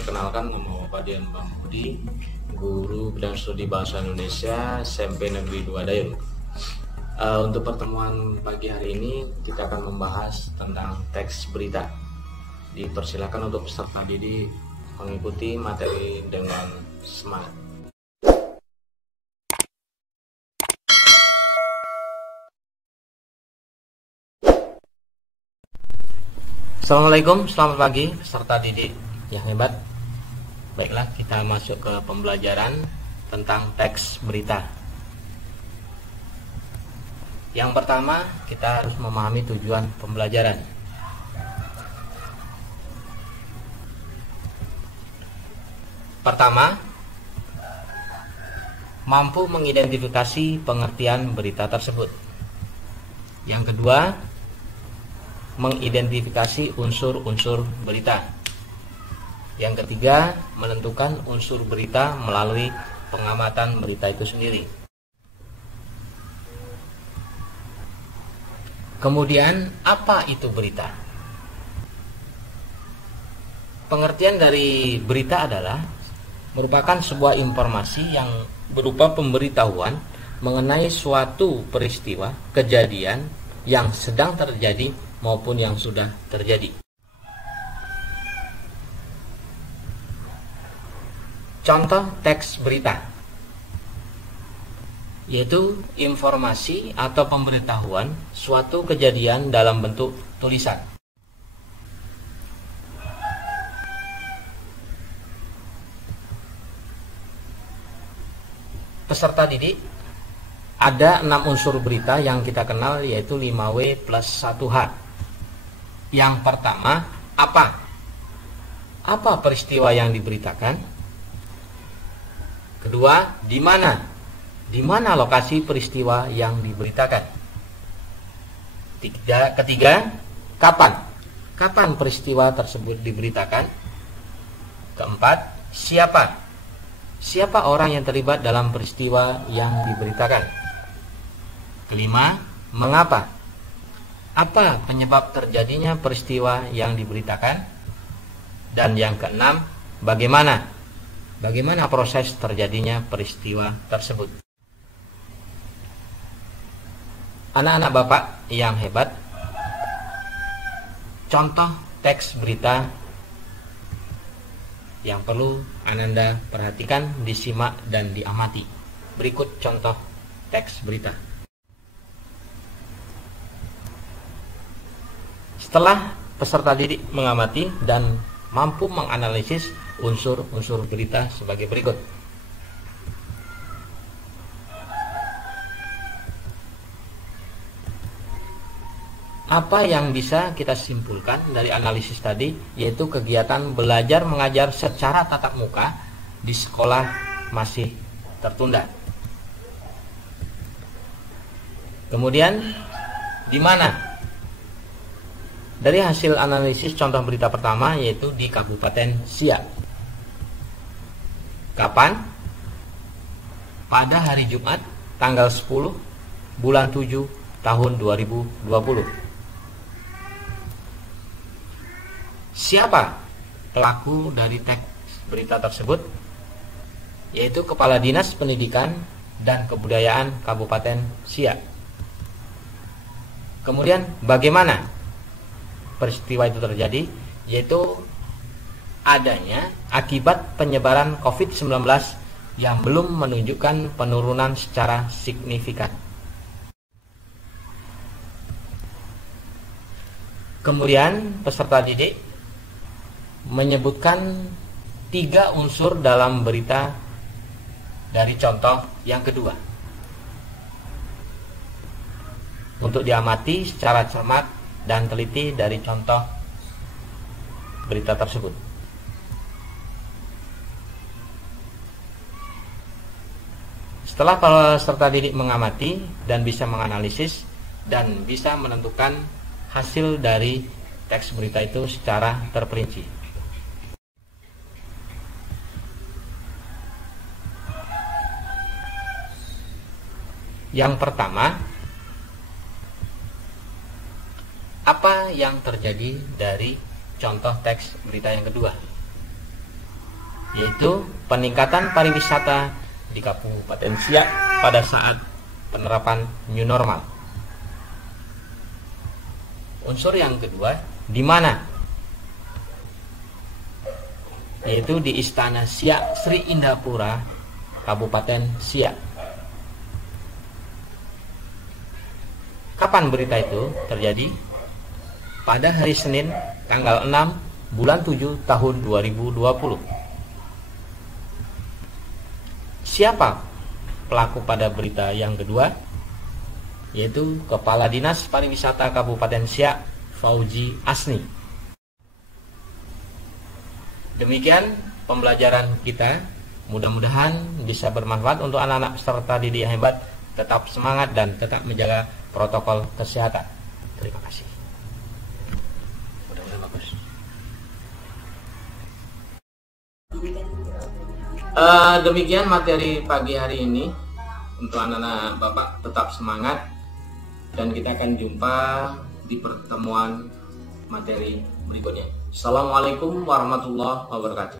Perkenalkan, nama Bapak Dian Bang Budi, guru bidang studi bahasa Indonesia SMP Negeri 2 Dayun. Untuk pertemuan pagi hari ini kita akan membahas tentang teks berita. Dipersilakan untuk peserta didik mengikuti materi dengan semangat. Assalamualaikum, selamat pagi peserta didik yang hebat. Baiklah, kita masuk ke pembelajaran tentang teks berita. Yang pertama, kita harus memahami tujuan pembelajaran. Pertama, mampu mengidentifikasi pengertian berita tersebut. Yang kedua, mengidentifikasi unsur-unsur berita. Yang ketiga, menentukan unsur berita melalui pengamatan berita itu sendiri. Kemudian, apa itu berita? Pengertian dari berita adalah merupakan sebuah informasi yang berupa pemberitahuan mengenai suatu peristiwa, kejadian yang sedang terjadi maupun yang sudah terjadi. Contoh teks berita yaitu informasi atau pemberitahuan suatu kejadian dalam bentuk tulisan. Peserta didik, ada 6 unsur berita yang kita kenal, yaitu 5W plus 1H. Yang pertama, apa? Apa peristiwa yang diberitakan? Kedua, di mana? Di mana lokasi peristiwa yang diberitakan? Ketiga, kapan? Kapan peristiwa tersebut diberitakan? Keempat, siapa? Siapa orang yang terlibat dalam peristiwa yang diberitakan? Kelima, mengapa? Apa penyebab terjadinya peristiwa yang diberitakan? Dan yang keenam, bagaimana? Bagaimana proses terjadinya peristiwa tersebut? Anak-anak Bapak yang hebat, contoh teks berita yang perlu Ananda perhatikan, disimak, dan diamati. Berikut contoh teks berita. Setelah peserta didik mengamati dan mampu menganalisis unsur-unsur berita sebagai berikut. Apa yang bisa kita simpulkan dari analisis tadi, yaitu kegiatan belajar mengajar secara tatap muka di sekolah masih tertunda. Kemudian, di mana? Dari hasil analisis contoh berita pertama, yaitu di Kabupaten Siak. Kapan? Pada hari Jumat, tanggal 10 bulan 7 tahun 2020. Siapa pelaku dari teks berita tersebut? Yaitu Kepala Dinas Pendidikan dan Kebudayaan Kabupaten Siak. Kemudian bagaimana peristiwa itu terjadi? Yaitu adanya akibat penyebaran COVID-19 yang belum menunjukkan penurunan secara signifikan. Kemudian peserta didik menyebutkan 3 unsur dalam berita dari contoh yang kedua untuk diamati secara cermat dan teliti dari contoh berita tersebut. Setelah peserta didik mengamati dan bisa menganalisis dan bisa menentukan hasil dari teks berita itu secara terperinci. Yang pertama, apa yang terjadi dari contoh teks berita yang kedua? yaitu peningkatan pariwisata di Kabupaten Siak pada saat penerapan new normal. Unsur yang kedua, di mana? Yaitu di Istana Siak Sri Indahpura, Kabupaten Siak. Kapan berita itu terjadi? Pada hari Senin, tanggal 6 bulan 7 tahun 2020. Siapa pelaku pada berita yang kedua? Yaitu Kepala Dinas Pariwisata Kabupaten Siak, Fauzi Asni. Demikian pembelajaran kita. Mudah-mudahan bisa bermanfaat untuk anak-anak peserta didik yang hebat. Tetap semangat dan tetap menjaga protokol kesehatan. Terima kasih. Mudah-mudahan bagus. Demikian materi pagi hari ini. Untuk anak-anak Bapak tetap semangat. Dan kita akan jumpa di pertemuan materi berikutnya. Assalamualaikum warahmatullahi wabarakatuh.